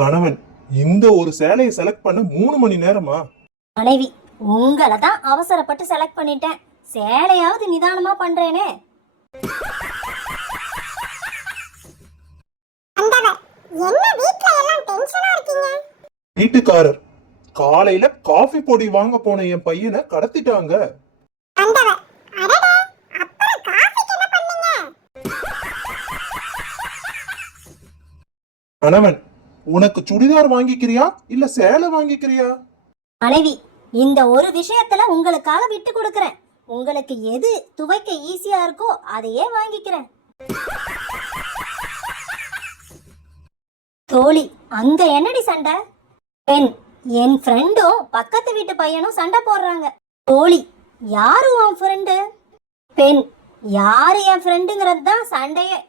கணவன், இந்த ஒரு சேலையை செலக்ட் பண்ண 3 மணி நேரமா? மனைவி, உங்களை தான் அவசரப்பட்டு செலக்ட் பண்ணிட்டேன், சேலையாவது நிதானமா பண்றேனே. வீட்டுக்காரர், காலையில காஃபி பொடி வாங்க போன என் பையனை கடத்திட்டாங்க. கணவன், உனக்கு சுடிதார் வாங்கிக்கிறியா இல்ல சேலை வாங்கிக்கிறியா? மனைவி, இந்த ஒரு விஷயத்துல உங்களுக்காக விட்டு கொடுக்கறேன். உங்களுக்கு எது துவைக்க ஈஸியா இருக்கோ அதையே வாங்கிக்கிறேன். தோழி, அங்க என்னடி சண்டை? பெண், என் ஃப்ரெண்டும் பக்கத்து வீட்டு பையனும் சண்டை போடுறாங்க. தோழி, யாரு உன் ஃப்ரெண்டு? பெண், யாரு என் ஃப்ரெண்டுங்கிறது தான் சண்டையே.